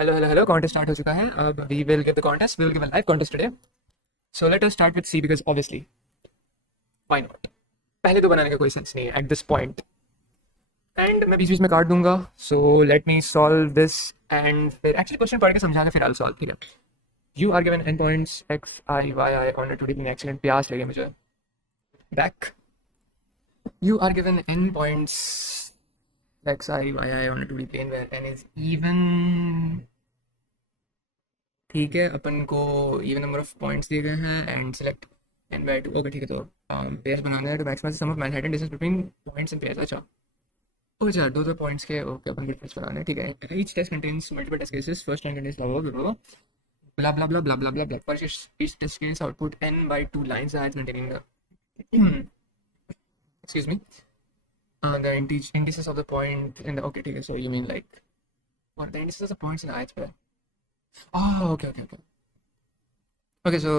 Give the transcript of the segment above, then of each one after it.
Hello hello hello, contest start हो चुका है. अब we will give the contest, we will give a live contest today. So let us start with C because obviously why not. पहले तो बनाने का कोई सेंस नहीं है एट दिस पॉइंट, एंड मैं बीच बीच में काट दूंगा. So let me solve this and फिर एक्चुअली क्वेश्चन पढ़ के समझा के फिर आई सॉल्व. ठीक है. You are given n points x i y i on two D excellent. प्यास लगे मुझे. Back. You are given n points x i y i on two D plane where n is even. ठीक है, अपन को even number of points दिए गए हैं and select N by two. Okay ठीक है. तो पेयर्स बनाना है. तो maximum some of Manhattan distance between points and pairs. अच्छा. ओ अच्छा, दो दो पॉइंट्स के. ओके, अपन डिफरेंस बनाना है. ठीक है. Each test contains multiple test cases. First time contains blah blah blah blah blah blah blah. For each test case output n by 2 lines are containing the excuse me the indices of the point in the. Okay ठीक है. So you mean like what the indices of the points in the ith पे. Oh okay okay okay okay. So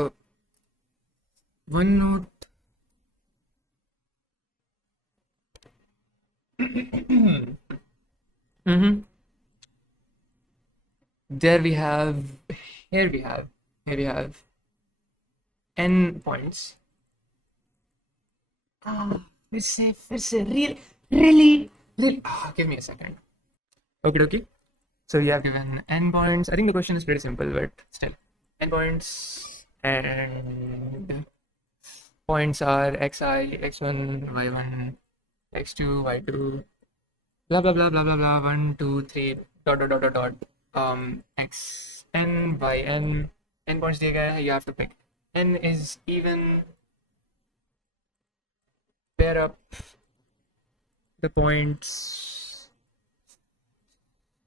one note. Mm-hmm. There we have. Here we have. Here we have n points. फिर से really. Give me a second. Okay okay. So you have given n points. I think the question is pretty simple, but still n points, and points are xi, x1, y1, x2, y2, blah blah blah blah blah blah, 1 2 3 dot dot dot dot dot x n y n. n points दिए गए हैं. You have to pick. n is even. Pair up the points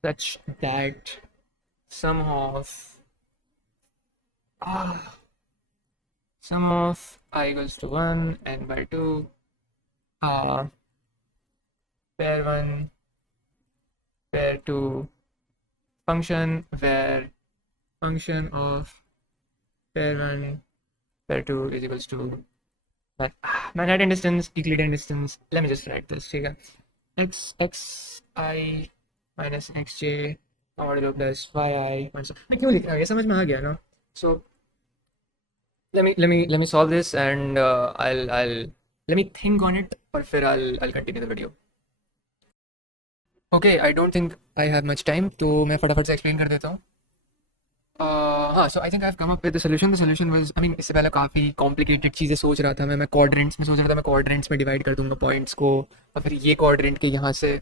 such that sum of sum of I equals to 1 n by 2 pair 1 pair 2 function where function of pair 1 pair 2 is equals to Manhattan distance, Euclidean distance. Let me just write this. ठीक है. xi minus xj modulo plus yi. मैं क्यों लिख रहा हूँ, ये समझ में आ गया ना. So let me solve this and I'll let me think on it और फिर I'll continue the video. Okay, I don't think I have much time, तो मैं फटाफट से explain कर देता हूँ. हाँ. So I think I have come up with the solution. The solution was, I mean, इससे पहले काफ़ी कॉम्प्लिकेटेड चीज़ें सोच रहा था मैं क्वाड्रेंट्स में सोच रहा था. मैं क्वाड्रेंट्स में डिवाइड कर दूंगा पॉइंट्स को, और फिर ये क्वाड्रेंट के यहाँ से,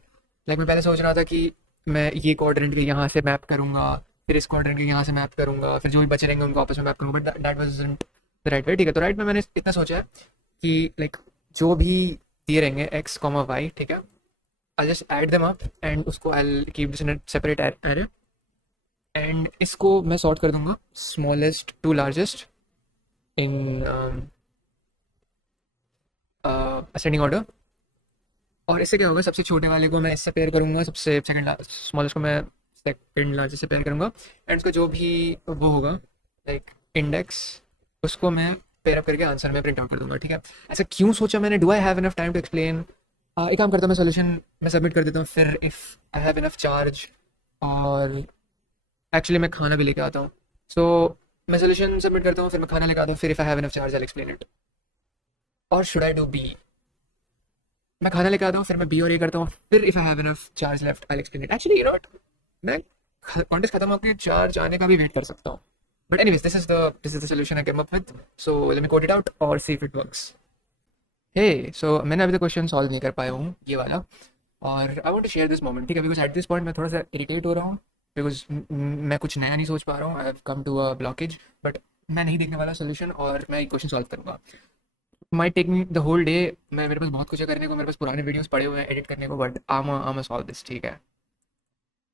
लाइक मैं पहले सोच रहा था कि मैं ये क्वाड्रेंट के यहाँ से मैप करूँगा, फिर इस क्वाड्रेंट के यहाँ से मैप करूँगा, फिर जो भी बचे रहेंगे उनको आपस में मैप करूँगा. But that wasn't the right way. ठीक है. तो राइट में मैंने इतना सोचा है कि लाइक जो भी दिए रहेंगे एक्स कॉमा वाई, ठीक है, I just add them up and उसको I keep this in separate array. And इसको मैं सॉर्ट कर दूंगा smallest to largest in ascending order. और इससे क्या होगा, सबसे छोटे वाले को मैं इससे पेयर करूंगा, सबसे सेकंड स्मॉलेस्ट को मैं सेकंड लार्जेस्ट से पेयर करूंगा, एंड उसका जो भी वो होगा लाइक इंडेक्स, उसको मैं पेयर अप करके आंसर में प्रिंट आउट कर दूंगा. ठीक है. ऐसा क्यों सोचा मैंने? Do I have enough time to explain? एक काम करता हूँ, मैं सोल्यूशन मैं सबमिट कर देता हूँ, फिर if I have enough charge, और एक्चुअली मैं खाना भी लेके आता हूँ. सो मैं सोल्यूशन सबमिट करता हूँ, फिर मैं खाना लेके आता हूँ, फिर if I have enough charge I explain it. और शुड आई डू बी? मैं खाना लेके आता हूँ, फिर मैं बी और ए करता हूँ, फिर if I have enough charge left I explain it. Actually you know what, मैं कॉन्टेस्ट खत्म होकर चार्ज आने का भी वेट कर सकता हूँ. But anyways, this is the solution I came up with. So let me code it out और सी इफ इट वर्क्स. हे सो मैंने अभी तक क्वेश्चन सॉल्व नहीं कर पाया हूँ ये वाला, और I want to share this moment. ठीक है. बिकॉज एट दिस पॉइंट मैं थोड़ा सा इरिटेट हो रहा हूँ, बिकॉज मैं कुछ नया नहीं सोच पा रहा हूँ. I have come to a blockage. But मैं नहीं देखने वाला सोल्यूशन, और मैं क्वेश्चन सॉल्व करूँगा. My take me the whole day. मेरे पास बहुत कुछ है करने को, मेरे पास पुराने वीडियोस पड़े हुए हैं एडिट करने को, बट आम सॉल्व दिस. ठीक है.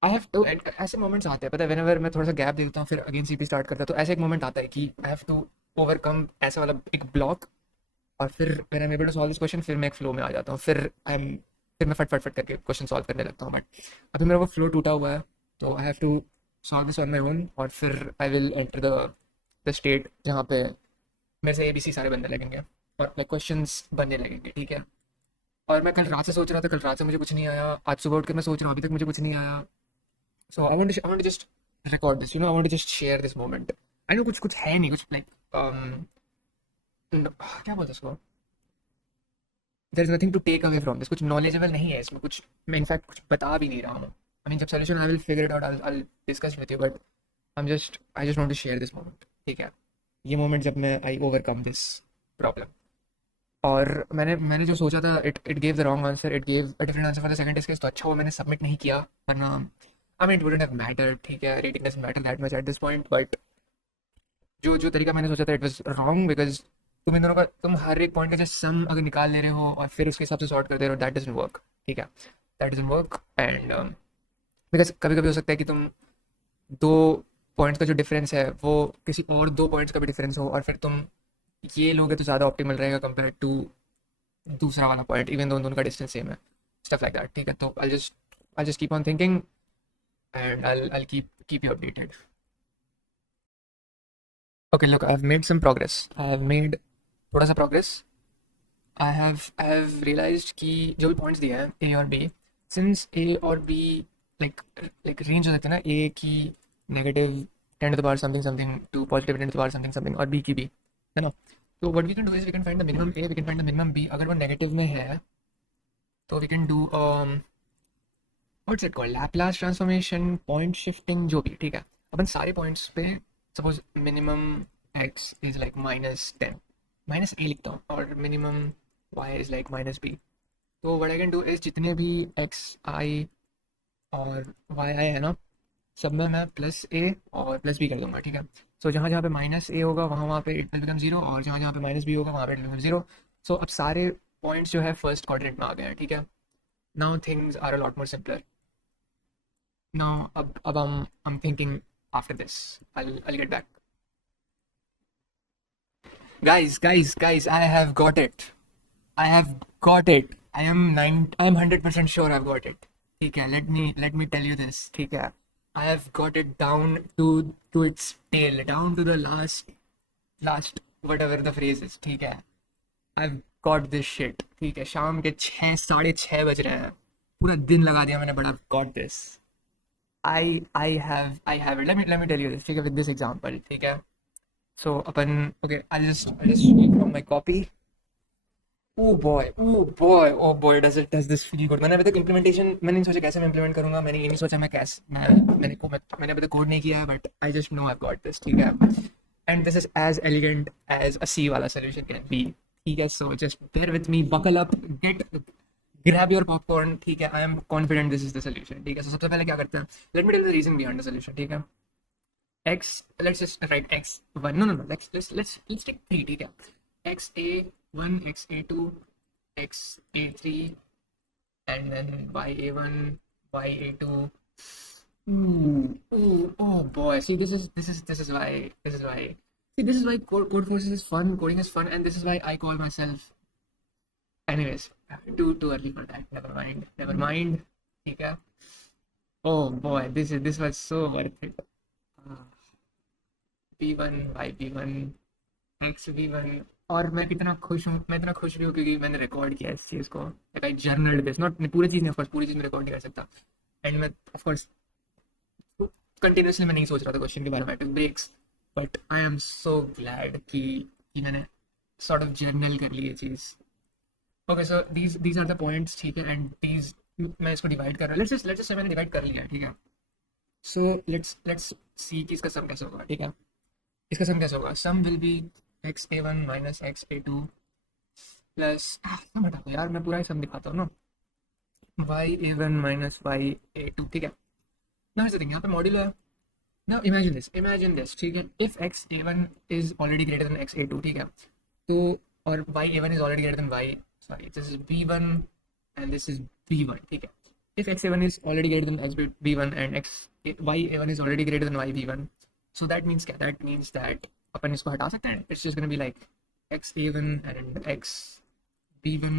I have to. ऐसे मोमेंट्स आते हैं, पता है, व्हेनेवर मैं थोड़ा सा गैप देता हूँ फिर अगेन सीपी स्टार्ट करता हूँ, तो ऐसा एक मोमेंट आता है कि आई हैव टू ओवरकम ऐसा वाला एक ब्लॉक, और फिर when I am able to solve this question, फिर मैं एक फ्लो में आ जाता हूँ, फिर मैं फट करके क्वेश्चन सॉल्व करने लगता हूँ. बट अभी मेरा वो फ्लो टूटा हुआ है, तो I have to solve this on my own, और फिर I will enter the state जहाँ पे मेरे से ABC सारे बनने लगेंगे और लाइक क्वेश्चंस बनने लगेंगे. ठीक है. और मैं कल रात से सोच रहा था, कल रात से मुझे कुछ नहीं आया, आज सुबह उठ के मैं सोच रहा हूँ, अभी तक मुझे कुछ नहीं आया. So I want to just record this. I want to just share this moment. I know कुछ है नहीं, कुछ like क्या बोलते हैं उसको, there is nothing to take away from this. कुछ knowledgeable नहीं है इसमें, कुछ मैं इनफैक्ट कुछ बता भी नहीं रहा हूँ. I mean जब solution I will figure it out, I'll discuss with you, but I just want to share this moment. ठीक है, ये moment जब मैं I overcome this problem. और मैंने जो सोचा था, it gave the wrong answer, it gave a different answer for the second test case. तो अच्छा वो मैंने submit नहीं किया, वरना I mean it wouldn't have mattered. ठीक है, rating doesn't matter that much at this point, but जो तरीका मैंने सोचा था it was wrong, because तुम हर एक पॉइंट का जस्ट सम अगर निकाल ले रहे हो और फिर उसके हिसाब से सॉर्ट कर दे रहे हो, दैट डजंट वर्क. ठीक है, that doesn't work. And because कभी कभी हो सकता है कि तुम दो पॉइंट्स का जो डिफरेंस है वो किसी और दो पॉइंट्स का भी डिफरेंस हो, और फिर तुम ये लोगे तो ज़्यादा ऑप्टिमल रहेगा कंपेयर टू दूसरा वाला पॉइंट, इवन दोनों का डिस्टेंस सेम है, स्टफ लाइक दैट. ठीक है, तो I just keep on thinking and I keep you updated. Okay, look, I've made some progress. I've made थोड़ा सा progress. I have realized कि जो भी points दिए हैं A और B, since A और B like range हो सकते हैं ना, A की negative 10 to the power something something to positive 10 to the power something something, और B की B, है ना. तो what we can do is we can find the minimum A, we can find the minimum B. अगर वो negative में है तो we can do what's it called, Laplace transformation, point shifting, जो भी. ठीक है, अपन सारे points पे suppose minimum x is like -10, minus a लिखता हूँ, और minimum y is like -b. तो what I can do is जितने भी x i और y i है ना, सब में मैं प्लस a और प्लस b कर दूंगा. ठीक है, सो जहाँ जहाँ पे -a होगा वहाँ पे it will become 0, और जहाँ जहाँ पे -b होगा वहाँ पे it will become 0. सो अब सारे पॉइंट्स जो है फर्स्ट क्वाड्रेंट में आ गए हैं. ठीक है, now things are a lot more simpler. Now अब I'm thinking after this. I'll get back. Guys, I have got it. I am 100% sure I've got it. ठीक है, let me tell you this. ठीक है, I have got it down to its tail, down to the last whatever the phrase is. ठीक है, I've got this shit. ठीक है, शाम के 6:30 बज रहे हैं, पूरा दिन लगा दिया मैंने, but I've got this. I have it. Let me tell you this. ठीक है, with this example. ठीक है, so upon okay, I'll just read from my copy. Oh boy, does this feel good. मैंने अभी तक implementation मैंने नहीं सोचा कैसे मैं implement करूँगा, मैंने ये नहीं सोचा मैं कैसे मैंने अभी तक कोड नहीं किया है, but I just know I've got this. ठीक है, and this is as elegant as a C वाला solution can be. ठीक है, so just bear with me, buckle up, grab your popcorn. ठीक है, I am confident this is the solution. ठीक है, so सबसे पहले क्या करते हैं, let me tell you the reason behind the solution. ठीक है, x, let's just write x1. No, let's take 3. ठीक है, xa1, xa2, xa3, and then ya1, ya2. Oh boy, see, this is why see, this is why code forces is fun, coding is fun, and this is why I call myself. Anyways, too early for that. Never mind. ठीक है. Oh boy, this was so worth it. B1 by B1 x B1, और मैं इतना खुश भी हूँ क्योंकि मैंने रिकॉर्ड किया इस चीज़ को. लाइक आई जर्नल्ड दिस, नॉट पूरी चीज़ नहीं, ऑफ कोर्स पूरी चीज़ में रिकॉर्ड नहीं कर सकता, एंड मैं ऑफ कोर्स कंटिन्यूसली मैं नहीं सोच रहा था क्वेश्चन के बारे में, two breaks, but I am so glad कि मैंने सॉर्ट ऑफ जर्नल कर ली ये चीज़. Okay, so these are the points. ठीक है, एंड these मैं इसको डिवाइड कर रहा हूँ. let's just say मैंने डिवाइड कर लिया. ठीक है, सो let's see कि इसका सम कैसे होगा. ठीक है, इसका सम कैसे होगा, sum will be xa1 minus xa2 plus sum हटा दो यार, मैं पूरा ही सम दिखाता हूँ ना, ya1 minus ya2. ठीक है, ना ऐसे देंगे, यहाँ पे मॉड्यूल है ना. Imagine this. ठीक है, if xa1 is already greater than xa2. ठीक है, तो और ya1 is already greater than this is b1 and this is b1. ठीक है, if xa1 is already greater than b1 and ya1 is already greater than yb1, so that means क्या, that means that अपन इसको हटा सकते हैं. it's just gonna be like xa1 and x b1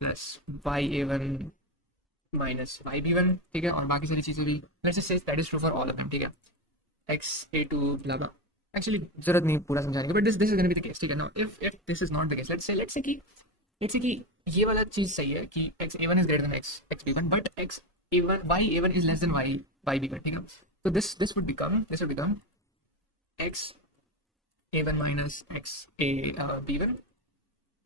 plus ya1 minus yb1. ठीक है, और बाकी सारी चीज़ें भी let's just say that is true for all of them. ठीक है, xa2 blah blah. एक्चुअली जरूरत नहीं पूरा समझाने की, but this is gonna be the case. ठीक है, now if this is not the case, let's say कि ये वाला चीज़ सही है कि xa1 is greater than x b1, but xa1 y a1 is less than y b1. ठीक है, तो this would become x a1 minus x a b1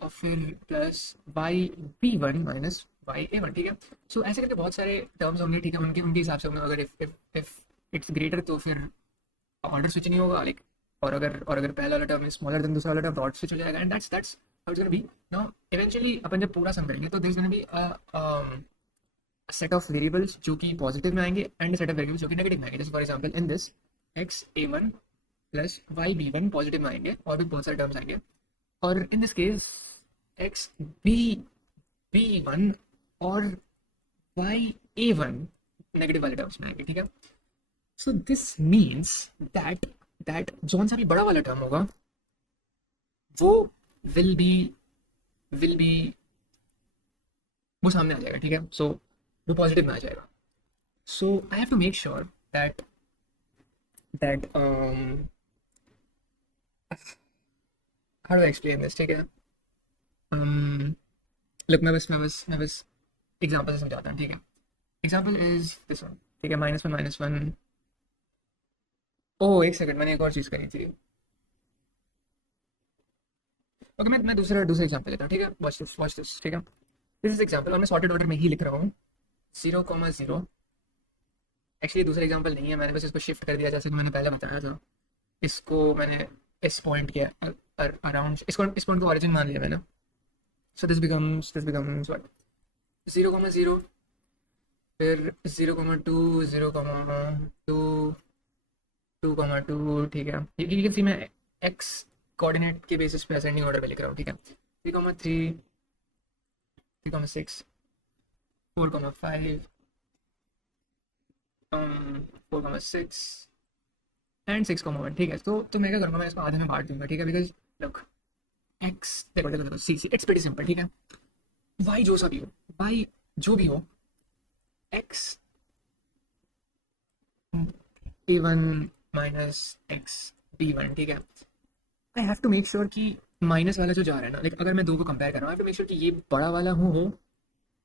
और फिर plus Y B one minus Y ए वन, ठीक है। सो ऐसे करके बहुत सारे टर्म्स होंगे, ठीक है, उनके उनके हिसाब से होंगे। अगर इफ इट्स ग्रेटर तो फिर ऑर्डर स्विच नहीं होगा, लाइक, और अगर पहला वाला टर्म इज स्मॉलर देन दूसरा वाला टर्म, डॉट स्विच हो जाएगा, and that's how it's gonna be. Now eventually अपन जब पूरा सम करेंगे तो there is gonna be set of variables जो कि पॉजिटिव में आएंगे एंड सेट ऑफ वेरिएबल्स जो कि नेगेटिव में आएंगे। जैसे for example in this x A one plus Y B one positive में आएंगे, और भी बहुत सारे टर्म्स आएंगे। और in this case x b b one और वाई ए वन नेगेटिव वाले टर्म्स में आएंगे, ठीक है। सो दिस मीन्स दैट जौन सा भी बड़ा वाला टर्म होगा वो विल बी वो सामने आ जाएगा, ठीक है। सो वो पॉजिटिव में आ जाएगा। So I have to make sure that that how do I explain this, ठीक है। लुक, मैं बस एग्जांपल से समझाता हूँ, ठीक है। एग्जांपल इज दिस वन, ठीक है, -1 ओह एक सेकंड, मैंने एक और चीज़ करी थी। ओके, मैं दूसरा एग्जांपल लेता हूँ, ठीक है। वॉच दिस, ठीक है। दिस इज एग्जांपल, और मैं सॉर्टेड ऑर्डर में ही लिख रहा हूँ 0,0। एक्चुअली दूसरा एग्जांपल नहीं है, मैंने बस इसको शिफ्ट कर दिया जैसे कि मैंने पहले बताया था। इसको मैंने इस पॉइंट के अराउंड इस पॉइंट को ऑरिजिन मान लिया मैंने। सो दिस बिकम्स व्हाट 0,0, फिर 0,2 0,2 2,2, ठीक है। यू कैन सी मैं एक्स कोऑर्डिनेट के बेसिस पे असेंडिंग ऑर्डर पे लिख रहा हूँ, ठीक है। 3,3 3,6 4,5 4,6 एंड 6,1, ठीक है। तो मैं क्या करूँगा, मैं इसको आधे में बांट दूंगा, ठीक है। बिकॉज लुक, एक्स देखो सी इट्स प्रीटी सिंपल, ठीक है। वाई जो सा भी हो, वाई जो भी हो, एक्स ए one minus X B one, ठीक है। I have to make sure कि माइनस वाला जो जा रहा है ना, लाइक अगर मैं दो को कंपेयर कर रहा हूँ, I have to make sure कि ये बड़ा वाला हो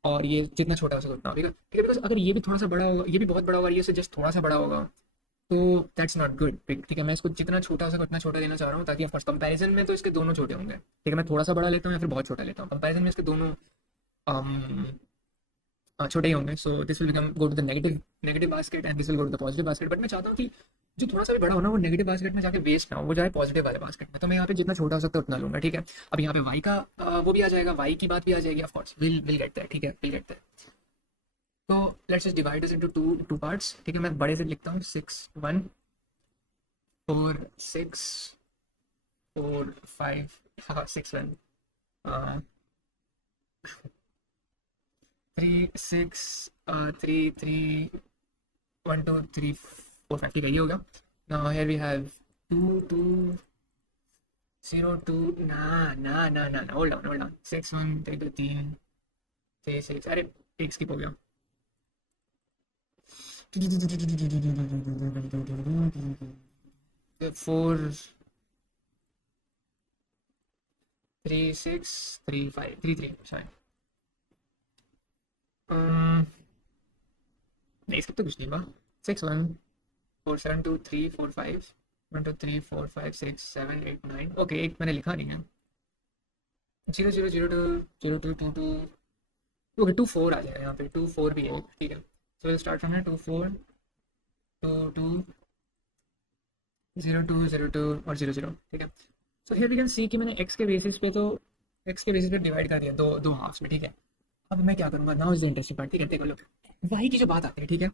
और ये जितना छोटा हो सके उतना, ठीक है, ठीक है। बिकॉज अगर ये भी थोड़ा सा बड़ा होगा, ये भी बहुत बड़ा होगा, ये से जस्ट थोड़ा सा बड़ा होगा, तो दैट्स नॉट गुड, ठीक है। मैं इसको जितना छोटा हो सके उतना छोटा देना चाह रहा हूँ, ताकि ऑफकोर्स कंपैरिजन में तो इसके दोनों छोटे होंगे, ठीक है। मैं थोड़ा सा बड़ा लेता हूँ या फिर बहुत छोटा लेता हूँ, कंपैरिजन में इसके दोनों छोटे ही होंगे। So this will become go to the negative basket and this will go to the positive basket. But मैं चाहता हूँ कि जो थोड़ा सा भी बड़ा हो ना, वो नेगेटिव बास्केट में जाके वेस्ट ना हो, वो जाए पॉजिटिव वाले बास्केट में। तो मैं यहाँ पे जितना छोटा हो सकता है उतना लूँगा, ठीक है। अब यहाँ पे वाई का वो भी आ जाएगा, वाई की बात भी आ जाएगी, ऑफकोर्स विल गेट दैट, ठीक है, विल गेट दैट। तो let's just divide this into two parts, ठीक है। मैं बड़े से लिखता हूँ 6 1 4 6 4 5 हाँ 6 1 3 6 3 3 1 2 3 4 5, ठीक है, ये होगा। नाउ हियर वी हैव 2 2 0 2 ना होल्ड ऑन 6 1 3 2 3 3 6, अरे एक स्किप हो गया। 4 3 6 3 5 3 3, सॉरी। नहीं, इसका तो कुछ नहीं हुआ। 6 1 4 7 2 3 4 5 1 2 3 4 5 6 7 8 9, ओके, एक मैंने लिखा नहीं है। 0 0 0 2 0 2 2 2, ओके 2 4 आ जाएगा यहाँ पे, 2 4 भी है, ठीक है। सो विल स्टार्ट फ्रॉम 2 4 2 2 0 2 0 2 और 0 0, ठीक है। So here we can see कि मैंने एक्स के बेसिस पे डिवाइड कर दिया दो हाफ्स में, ठीक है। अब मैं क्या करूँगा, now is the interesting part, ठीक है। देखो लोग, वाई की जो बात आती है, ठीक है,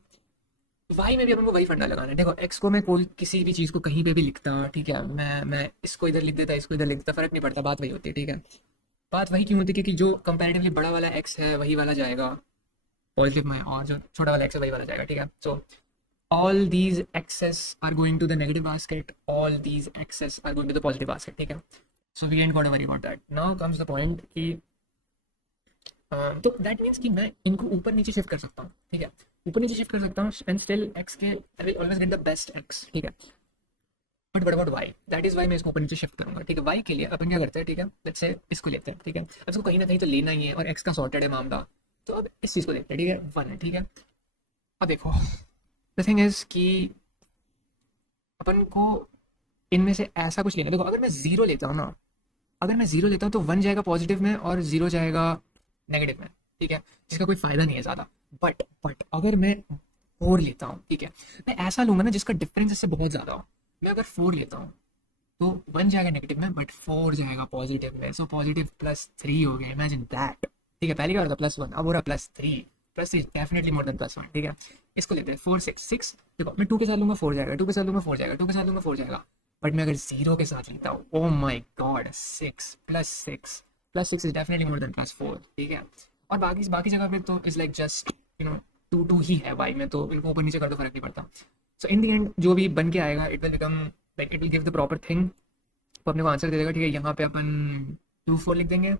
वाई में भी अपन को वही फंडा लगाना है। देखो, एक्स को मैं कोई किसी भी चीज़ को कहीं पे भी लिखता, ठीक है, मैं इसको इधर लिख देता, इसको इधर लिख देता, फर्क नहीं पड़ता, बात वही होती है, ठीक है। बात वही क्यों होती है, क्योंकि जो कंपैरेटिवली बड़ा वाला एक्स है वही वाला जाएगा पॉजिटिव में, और जो छोटा वाला एक्स है वही वाला जाएगा, ठीक है। सो all these excess are going to the negative basket, all these excess are going to the positive basket, ठीक है। So we ain't got to worry about that. Now comes the point कि तो that means कि मैं इनको ऊपर नीचे shift कर सकता हूँ, ठीक है, ऊपर नीचे शिफ्ट कर सकता हूँ, and still x के I will always get the best x, ठीक है। But what about y? That is why मैं इसको ऊपर नीचे शिफ्ट करूंगा, ठीक है। y के लिए अपन क्या करते हैं, ठीक है, लेट्स से इसको लेते हैं, ठीक है। अब इसको कहीं ना कहीं तो लेना ही है, और x का सॉर्टेड है मामला, तो अब इस चीज़ को देखते हैं, ठीक है, 1 है, ठीक है। अब देखो, द थिंग इज कि अपन को इनमें से ऐसा कुछ लेना। देखो अगर मैं जीरो लेता हूँ ना, अगर मैं जीरो लेता हूँ तो वन जाएगा पॉजिटिव में और जीरो जाएगा नेगेटिव में, ठीक है, जिसका कोई फायदा नहीं है ज़्यादा। बट अगर मैं फोर लेता हूँ, ठीक है, मैं ऐसा लूंगा ना जिसका डिफरेंस इससे बहुत ज़्यादा हो। मैं अगर फोर लेता हूँ तो वन जाएगा नेगेटिव में बट फोर जाएगा पॉजिटिव में, सो पॉजिटिव प्लस थ्री हो गया, इमेजिन दैट। ठीक है, पहली बार था प्लस वन, अब हो रहा plus three. Plus three definitely more than plus one, ठीक है। इसको लेते हैं फोर सिक्स सिक्स। देखो मैं टू के साथ लूंगा फोर जाएगा, टू के साथ लूंगा फोर जाएगा, टू के साथ लूंगा फोर जाएगा। बट मैं अगर जीरो के साथ लेता हूँ, oh my god, six plus six is definitely more than plus four, ठीक है। और बाकी बाकी जगह पे तो is like just you know two two ही है वाई में, तो इनको ऊपर नीचे कर दो, फर्क नहीं पड़ता। सो इन दी एंड जो भी बन के आएगा it will become like it will give the proper thing. तो अपने को आंसर दे देगा, ठीक है। यहाँ पे अपन टू फोर लिख देंगे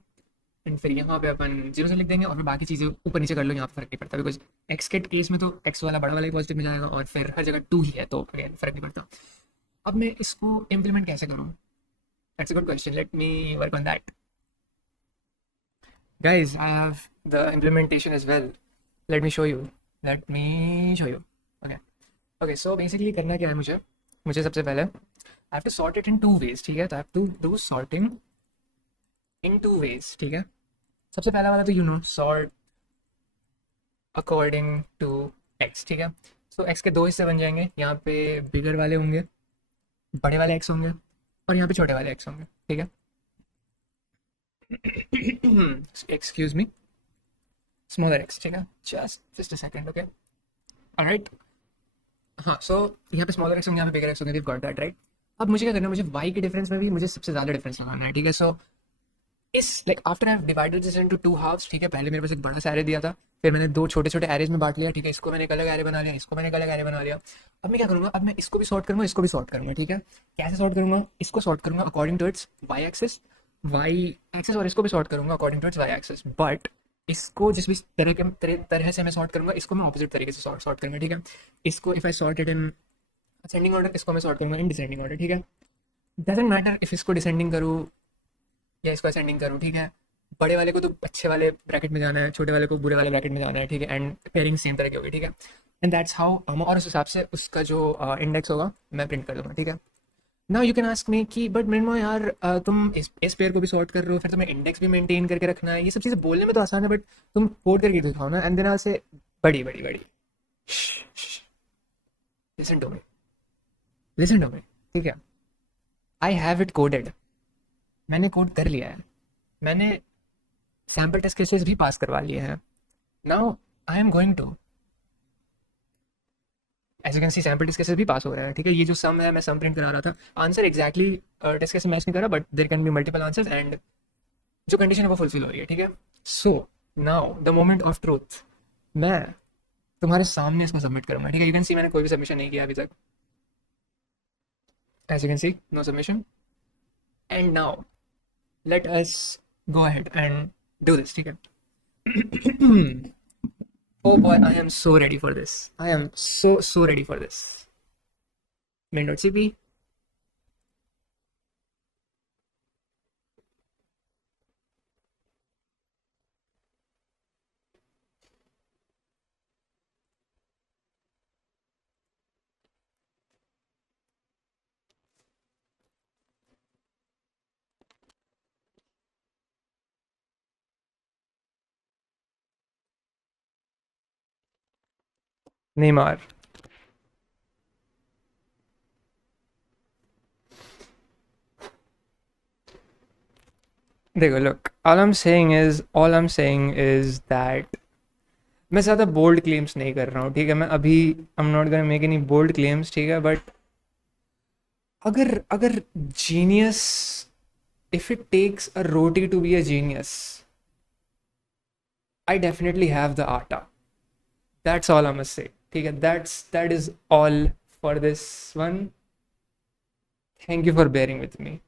एंड फिर यहाँ पे अपन जीरो से लिख देंगे, और फिर बाकी चीज़ें ऊपर नीचे कर लो, यहाँ पे फर्क नहीं पड़ता, बिकॉज एक्स के केस में तो एक्स वाला बड़ा वाला ही पॉजिटिव में जाएगा और फिर हर जगह टू ही है, तो फर्क नहीं पड़ता। अब मैं इसको इम्प्लीमेंट कैसे करूँ, that's a good question, let me work on that. Guys I have the implementation as well, let me show you, let me show you. Okay okay, so basically करना क्या है मुझे, मुझे सबसे पहले I have to sort it in two ways, ठीक है। तो I have to do sorting in two ways, ठीक है। सबसे पहला वाला तो you know sort according to x, ठीक है। सो एक्स के दो हिस्से बन जाएंगे, यहाँ पे बिगर वाले होंगे, बड़े वाले एक्स होंगे, और यहाँ पे छोटे वाले एक्स होंगे, ठीक है। एक्सक्यूज मी, स्मॉलर एक्स, ठीक है, just a second, okay, alright. हाँ, सो यहाँ पे स्मॉलर एक्स होंगे, यहाँ पे बिगर एक्स होंगे, वी गॉट दैट राइट। अब मुझे क्या करना है, मुझे वाई के डिफरेंस में भी मुझे सबसे ज़्यादा डिफरेंस लगाना है, ठीक है। So is like after I have divided this into two halves, ठीक है। पहले मेरे पास एक बड़ा सा एरे दिया था, फिर मैंने दो छोटे छोटे एरेज में बांट लिया, ठीक है। इसको मैंने एक अलग एरे बना लिया, इसको मैंने एक अलग एरे बना लिया। अब मैं क्या करूँगा, अब मैं इसको भी सॉर्ट करूँगा, इसको भी सॉर्ट करूँगा, ठीक है। कैसे सॉर्ट करूँगा, इसको सॉर्ट करूँगा according to its y axis, और इसको भी सॉर्ट करूँगा according to its y axis. But इसको जिस भी तरह से मैं सॉर्ट करूँगा, इसको मैं ऑपोजिट तरीके से सॉर्ट करूँगा, ठीक है। इसको if I sort it in ascending order, इसको मैं सॉर्ट करूँगा इन डिसेंडिंग ऑर्डर, ठीक है। डजेंट मैटर इफ इसको डिसेंडिंग करूँ या इसको असेंडिंग करूँ, ठीक है। बड़े वाले को तो अच्छे वाले ब्रैकेट में जाना है, छोटे वाले को बुरे वाले ब्रैकेट में जाना है, ठीक है। एंड पेयरिंग सेम तरह की होगी, ठीक है। एंड दैट्स हाउ, और उस हिसाब से उसका जो इंडेक्स होगा मैं प्रिंट कर दूंगा, ठीक है। Now you can ask me कि बट मृण्मय यार, तुम इस पेयर को भी सॉर्ट कर रहे हो, फिर तुम्हें इंडेक्स भी मेंटेन करके रखना है, ये सब चीज़ें बोलने में तो आसान है, बट तुम कोड करके दिखाओ ना। एंड देन से बड़ी बड़ी बड़ी listen to me, listen to me, ठीक है। आई हैव इट कोडेड, मैंने कोड कर लिया है, मैंने सैम्पल टेस्ट केसेस भी पास करवा लिए हैं। Now I am going to, as you can see sample test cases भी पास हो रहा है, ठीक है। ये जो सम है मैं सम प्रिंट करा रहा था, answer exactly test case match नहीं करा, but there can be multiple answers and जो कंडीशन है वो फुलफिल हो रही है, ठीक है। So now the moment of truth, मैं तुम्हारे सामने इसको सबमिट करूंगा, ठीक है। यू कैन सी मैंने कोई भी सबमिशन नहीं किया अभी तक, as you can see no submission. And now let us go ahead and do this, ठीक है। Oh boy, I am so ready for this. I am so ready for this. Main.cp. Neymar. देखो look, all I'm saying is that मैं ज़्यादा bold claims नहीं कर रहा हूँ, ठीक है। मैं अभी I'm not gonna make any bold claims, ठीक है। बट अगर अगर genius, if it takes a roti to be a genius, I definitely have the आटा, that's all I must say, ठीक है। that is all for this one. Thank you for bearing with me.